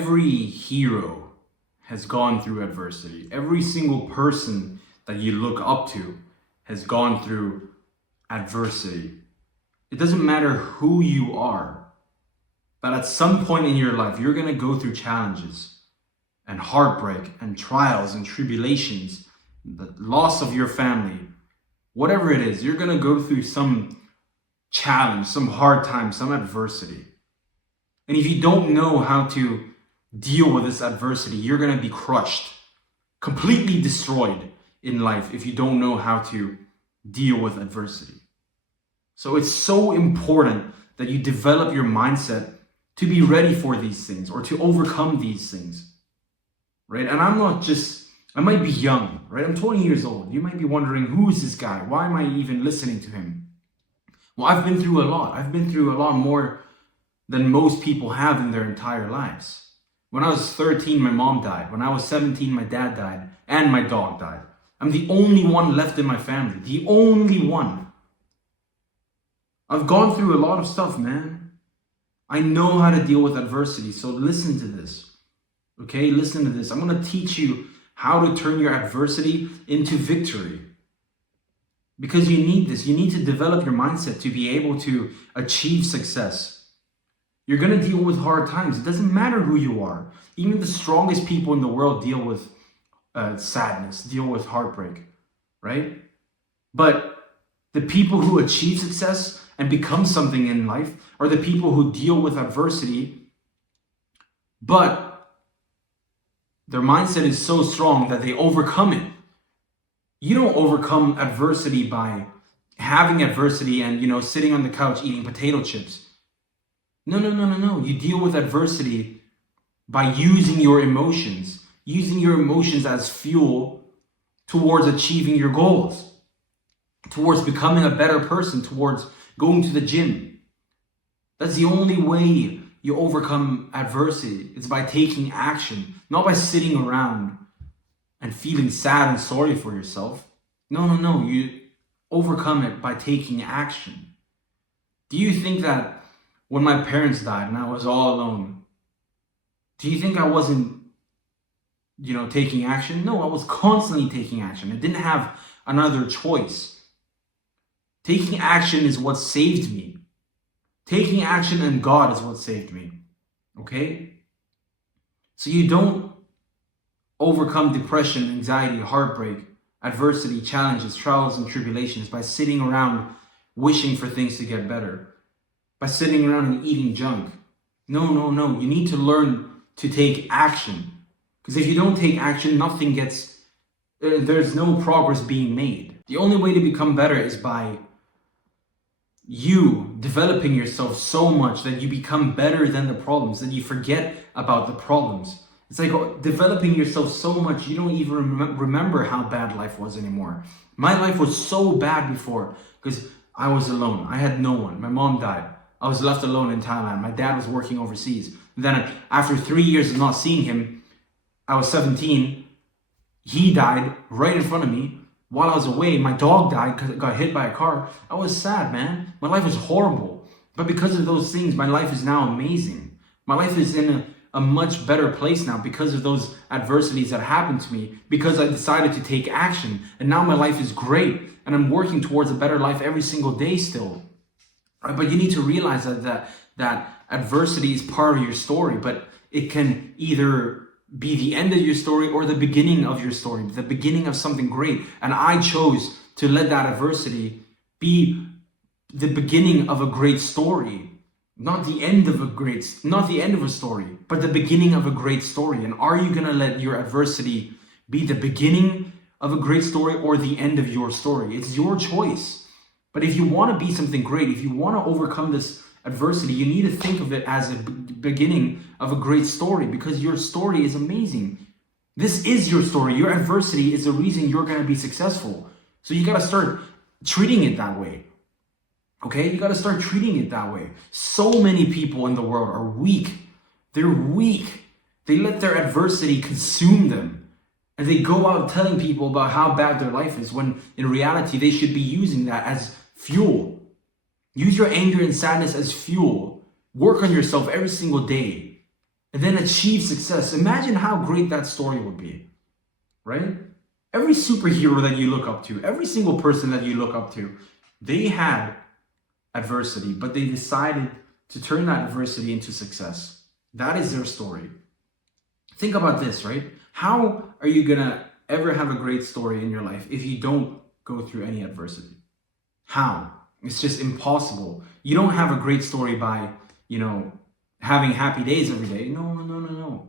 every hero has gone through adversity. Every single person that you look up to has gone through adversity. It doesn't matter who you are, but at some point in your life, you're going to go through challenges and heartbreak and trials and tribulations, the loss of your family, whatever it is, you're going to go through some challenge, some hard time, some adversity. And if you don't know how to deal with this adversity, you're going to be crushed, completely destroyed in life if you don't know how to deal with adversity. So it's so important that you develop your mindset to be ready for these things or to overcome these things, right? And I might be young, right? I'm 20 years old. You might be wondering, who is this guy? Why am I even listening to him? Well, I've been through a lot. I've been through a lot more than most people have in their entire lives. When I was 13, my mom died. When I was 17, my dad died and my dog died. I'm the only one left in my family. The only one. I've gone through a lot of stuff, man. I know how to deal with adversity. So listen to this. Okay, listen to this. I'm going to teach you how to turn your adversity into victory. Because you need this. You need to develop your mindset to be able to achieve success. You're going to deal with hard times. It doesn't matter who you are. Even the strongest people in the world deal with sadness, deal with heartbreak, right? But the people who achieve success and become something in life are the people who deal with adversity, but their mindset is so strong that they overcome it. You don't overcome adversity by having adversity and, sitting on the couch eating potato chips. No. You deal with adversity by using your emotions as fuel towards achieving your goals, towards becoming a better person, towards going to the gym. That's the only way you overcome adversity. It's by taking action, not by sitting around and feeling sad and sorry for yourself. No. You overcome it by taking action. Do you think that when my parents died and I was all alone, do you think I wasn't, taking action? No, I was constantly taking action. I didn't have another choice. Taking action is what saved me. Taking action and God is what saved me. Okay? So you don't overcome depression, anxiety, heartbreak, adversity, challenges, trials, and tribulations by sitting around wishing for things to get better. By sitting around and eating junk. No. You need to learn to take action. Because if you don't take action, there's no progress being made. The only way to become better is by you developing yourself so much that you become better than the problems, that you forget about the problems. It's like developing yourself so much you don't even remember how bad life was anymore. My life was so bad before because I was alone. I had no one. My mom died. I was left alone in Thailand. My dad was working overseas. And then after 3 years of not seeing him, I was 17. He died right in front of me. While I was away, my dog died because it got hit by a car. I was sad, man. My life was horrible. But because of those things, my life is now amazing. My life is in a much better place now because of those adversities that happened to me, because I decided to take action. And now my life is great. And I'm working towards a better life every single day still. Right? But you need to realize that adversity is part of your story, but it can either be the end of your story or the beginning of your story, the beginning of something great. And I chose to let that adversity be the beginning of a great story, not the end of a story, but the beginning of a great story. And are you going to let your adversity be the beginning of a great story or the end of your story? It's your choice. But if you want to be something great, if you want to overcome this adversity, you need to think of it as a beginning of a great story, because your story is amazing. This is your story. Your adversity is the reason you're going to be successful. So you got to start treating it that way. Okay? You got to start treating it that way. So many people in the world are weak. They're weak. They let their adversity consume them. And they go out telling people about how bad their life is, when in reality, they should be using that as fuel. Use your anger and sadness as fuel. Work on yourself every single day. and then achieve success. Imagine how great that story would be, right? Every superhero that you look up to, every single person that you look up to, they had adversity, but they decided to turn that adversity into success. That is their story. Think about this, right? How are you gonna ever have a great story in your life if you don't go through any adversity? How? It's just impossible. You don't have a great story by, having happy days every day. No, no, no, no, no.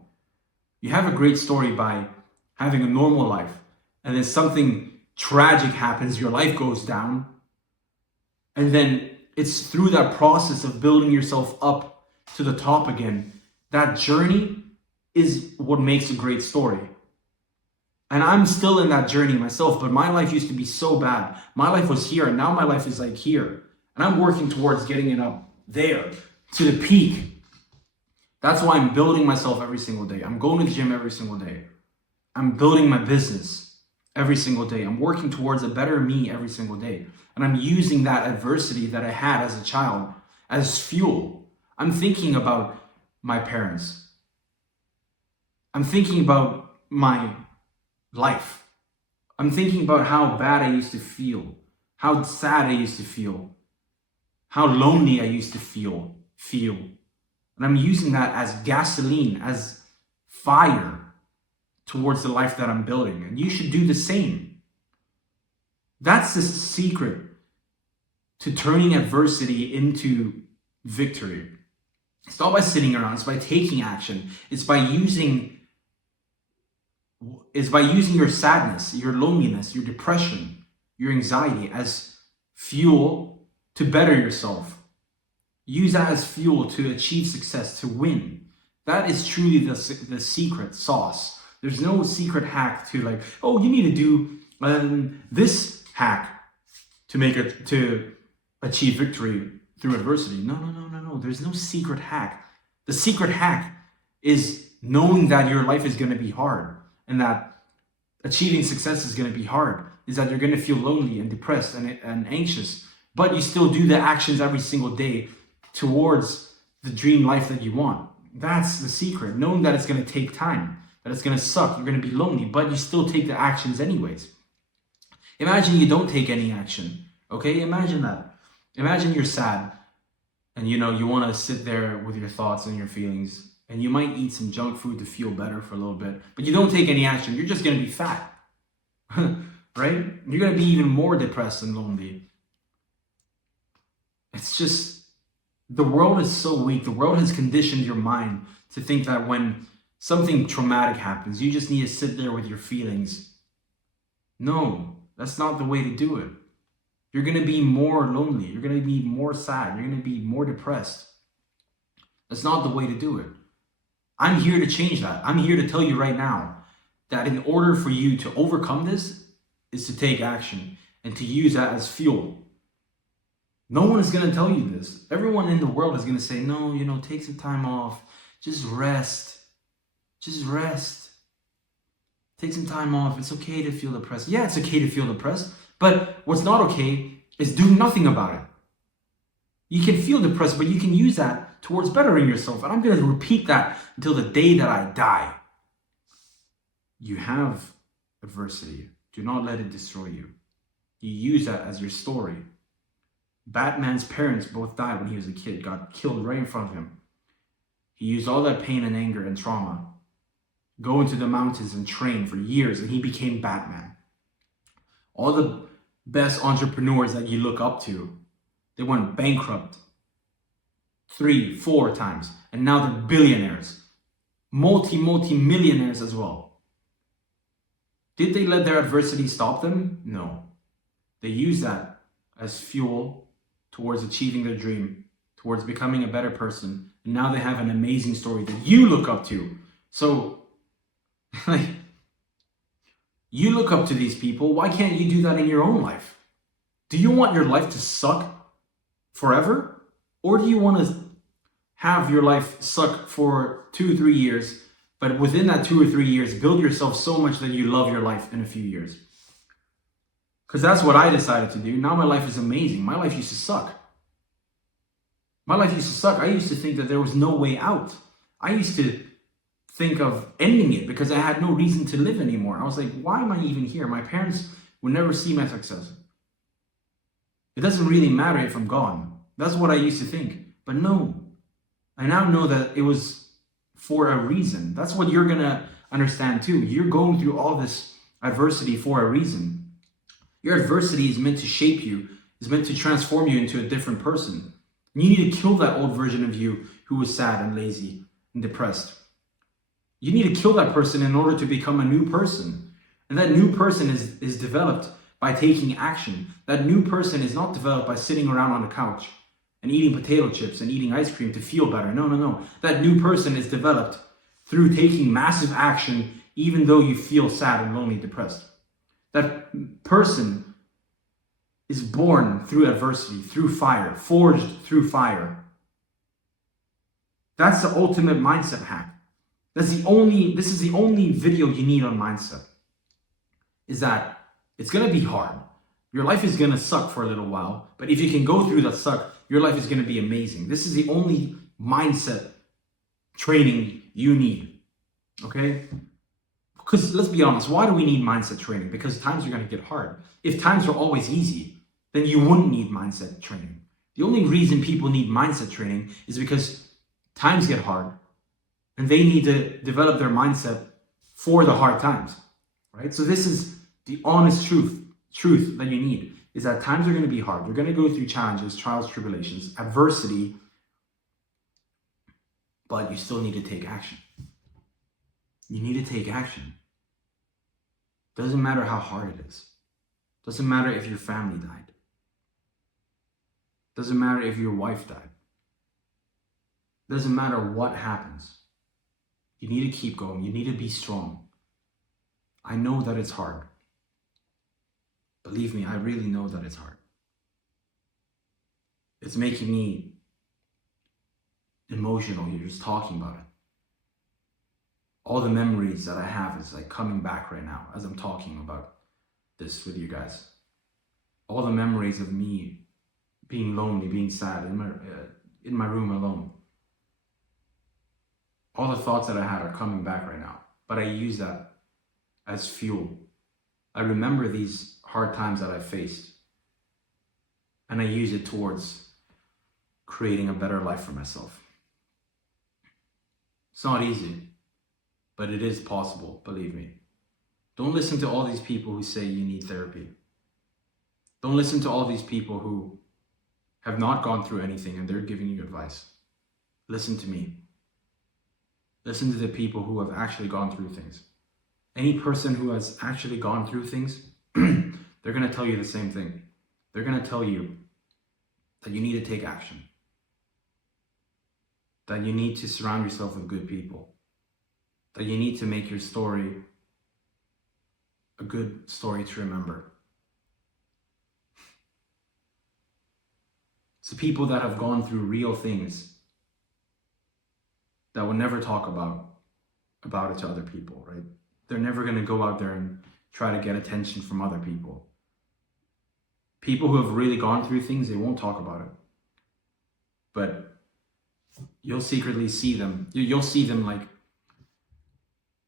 You have a great story by having a normal life, and then something tragic happens, your life goes down, and then it's through that process of building yourself up to the top again. That journey is what makes a great story. And I'm still in that journey myself, but my life used to be so bad. My life was here, and now my life is like here. And I'm working towards getting it up there to the peak. That's why I'm building myself every single day. I'm going to the gym every single day. I'm building my business every single day. I'm working towards a better me every single day. And I'm using that adversity that I had as a child as fuel. I'm thinking about my parents. I'm thinking about my life. I'm thinking about how bad I used to feel, how sad I used to feel, how lonely I used to feel. And I'm using that as gasoline, as fire towards the life that I'm building. And you should do the same. That's the secret to turning adversity into victory. It's not by sitting around, it's by taking action. It's by using your sadness, your loneliness, your depression, your anxiety as fuel to better yourself. Use that as fuel to achieve success, to win. That is truly the secret sauce. There's no secret hack to you need to do this hack to achieve victory through adversity. No. There's no secret hack. The secret hack is knowing that your life is going to be hard and that achieving success is going to be hard. Is that you're going to feel lonely and depressed and anxious, but you still do the actions every single day towards the dream life that you want. That's the secret. Knowing that it's going to take time, that it's going to suck, you're going to be lonely, but you still take the actions anyways. Imagine you don't take any action. Okay, imagine that. Imagine you're sad and you want to sit there with your thoughts and your feelings, and you might eat some junk food to feel better for a little bit, but you don't take any action. You're just going to be fat, right? You're going to be even more depressed and lonely. It's just, the world is so weak. The world has conditioned your mind to think that when something traumatic happens, you just need to sit there with your feelings. No, that's not the way to do it. You're going to be more lonely. You're going to be more sad. You're going to be more depressed. That's not the way to do it. I'm here to change that. I'm here to tell you right now that in order for you to overcome this is to take action and to use that as fuel. No one is going to tell you this. Everyone in the world is going to say, no, take some time off. Just rest. Just rest. Take some time off. It's okay to feel depressed. Yeah, it's okay to feel depressed. But what's not okay is do nothing about it. You can feel depressed, but you can use that towards bettering yourself. And I'm going to repeat that until the day that I die. You have adversity. Do not let it destroy you. You use that as your story. Batman's parents both died when he was a kid, got killed right in front of him. He used all that pain and anger and trauma, go into the mountains and train for years, and he became Batman. All the best entrepreneurs that you look up to, they went bankrupt 3, 4 times, and now they're billionaires, multi-millionaires as well. Did they let their adversity stop them? No. They used that as fuel towards achieving their dream, towards becoming a better person, and now they have an amazing story that you look up to. So, you look up to these people. Why can't you do that in your own life? Do you want your life to suck forever? Or do you want to have your life suck for 2-3 years, but within that 2 or 3 years, build yourself so much that you love your life in a few years? Because that's what I decided to do. Now my life is amazing. My life used to suck. I used to think that there was no way out. I used to think of ending it because I had no reason to live anymore. I was like, why am I even here? My parents would never see my success. It doesn't really matter if I'm gone. That's what I used to think. But no, I now know that it was for a reason. That's what you're going to understand too. You're going through all this adversity for a reason. Your adversity is meant to shape you, is meant to transform you into a different person. And you need to kill that old version of you who was sad and lazy and depressed. You need to kill that person in order to become a new person. And that new person is developed by taking action. That new person is not developed by sitting around on the couch and eating potato chips and eating ice cream to feel better. No, no, no. That new person is developed through taking massive action, even though you feel sad and lonely, depressed. That person is born through adversity, through fire, forged through fire. That's the ultimate mindset hack. This is the only video you need on mindset. Is that it's going to be hard. Your life is going to suck for a little while, but if you can go through that suck, your life is going to be amazing. This is the only mindset training you need. Okay? Because let's be honest, why do we need mindset training? Because times are going to get hard. If times were always easy, then you wouldn't need mindset training. The only reason people need mindset training is because times get hard and they need to develop their mindset for the hard times, right? So this is the honest truth that you need, is that times are going to be hard. You're going to go through challenges, trials, tribulations, adversity, but you still need to take action. You need to take action. Doesn't matter how hard it is. Doesn't matter if your family died. Doesn't matter if your wife died. Doesn't matter what happens. You need to keep going. You need to be strong. I know that it's hard. Believe me, I really know that it's hard. It's making me emotional here just talking about it. All the memories that I have is like coming back right now as I'm talking about this with you guys. All the memories of me being lonely, being sad in my room alone. All the thoughts that I had are coming back right now, but I use that as fuel. I remember these hard times that I faced, and I use it towards creating a better life for myself. It's not easy, but it is possible, believe me. Don't listen to all these people who say you need therapy. Don't listen to all these people who have not gone through anything and they're giving you advice. Listen to me. Listen to the people who have actually gone through things. Any person who has actually gone through things, they're going to tell you the same thing. They're going to tell you that you need to take action. That you need to surround yourself with good people. That you need to make your story a good story to remember. It's the people that have gone through real things that will never talk about it to other people, right? They're never going to go out there and try to get attention from other people. People who have really gone through things, they won't talk about it. But you'll secretly see them. You'll see them like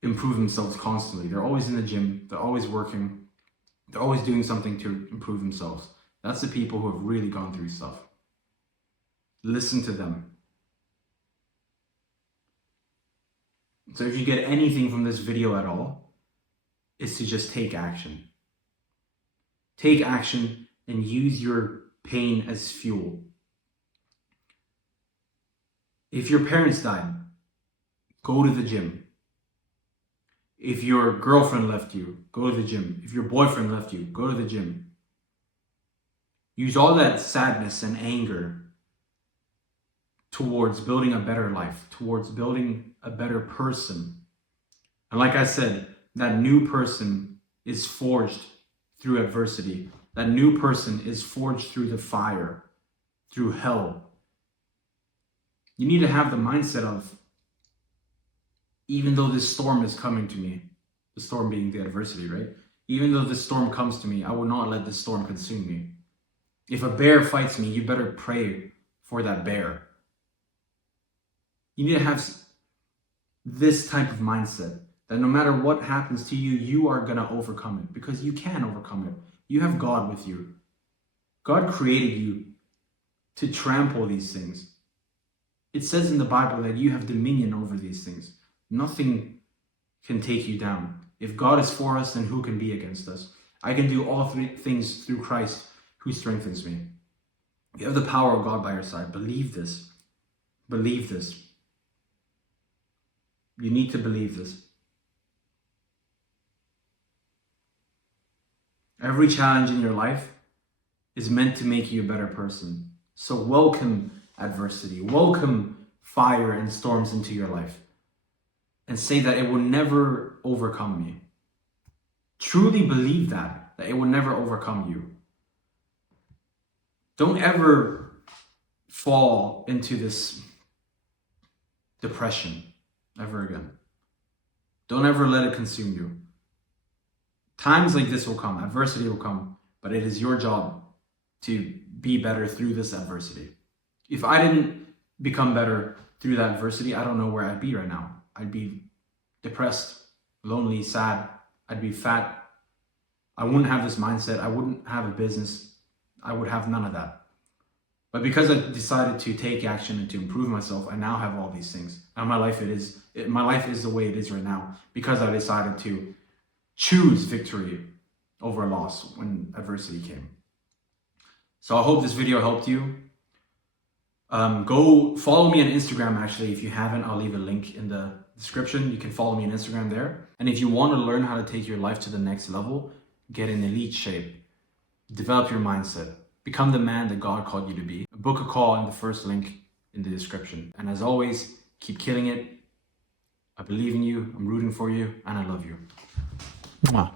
improve themselves constantly. They're always in the gym. They're always working. They're always doing something to improve themselves. That's the people who have really gone through stuff. Listen to them. So if you get anything from this video at all, it's to just take action. Take action and use your pain as fuel. If your parents died, go to the gym. If your girlfriend left you, go to the gym. If your boyfriend left you, go to the gym. Use all that sadness and anger towards building a better life, towards building a better person. And like I said, that new person is forged through adversity. That new person is forged through the fire, through hell. You need to have the mindset of, even though this storm is coming to me, the storm being the adversity, right? Even though this storm comes to me, I will not let this storm consume me. If a bear fights me, you better pray for that bear. You need to have this type of mindset that no matter what happens to you, you are going to overcome it, because you can overcome it. You have God with you. God created you to trample these things. It says in the Bible that you have dominion over these things. Nothing can take you down. If God is for us, then who can be against us? I can do all things through Christ who strengthens me. You have the power of God by your side. Believe this. Believe this. You need to believe this. Every challenge in your life is meant to make you a better person. So welcome adversity. Welcome fire and storms into your life. And say that it will never overcome me. Truly believe that it will never overcome you. Don't ever fall into this depression ever again. Don't ever let it consume you. Times like this will come, adversity will come, but it is your job to be better through this adversity. If I didn't become better through that adversity, I don't know where I'd be right now. I'd be depressed, lonely, sad. I'd be fat. I wouldn't have this mindset. I wouldn't have a business. I would have none of that. But because I decided to take action and to improve myself, I now have all these things. Now my life is the way it is right now because I decided to choose victory over loss when adversity came. So I hope this video helped you. Go follow me on Instagram, actually. If you haven't, I'll leave a link in the description. You can follow me on Instagram there. And if you want to learn how to take your life to the next level, get in elite shape, develop your mindset, become the man that God called you to be, book a call in the first link in the description. And as always, keep killing it. I believe in you, I'm rooting for you, and I love you. Mwah.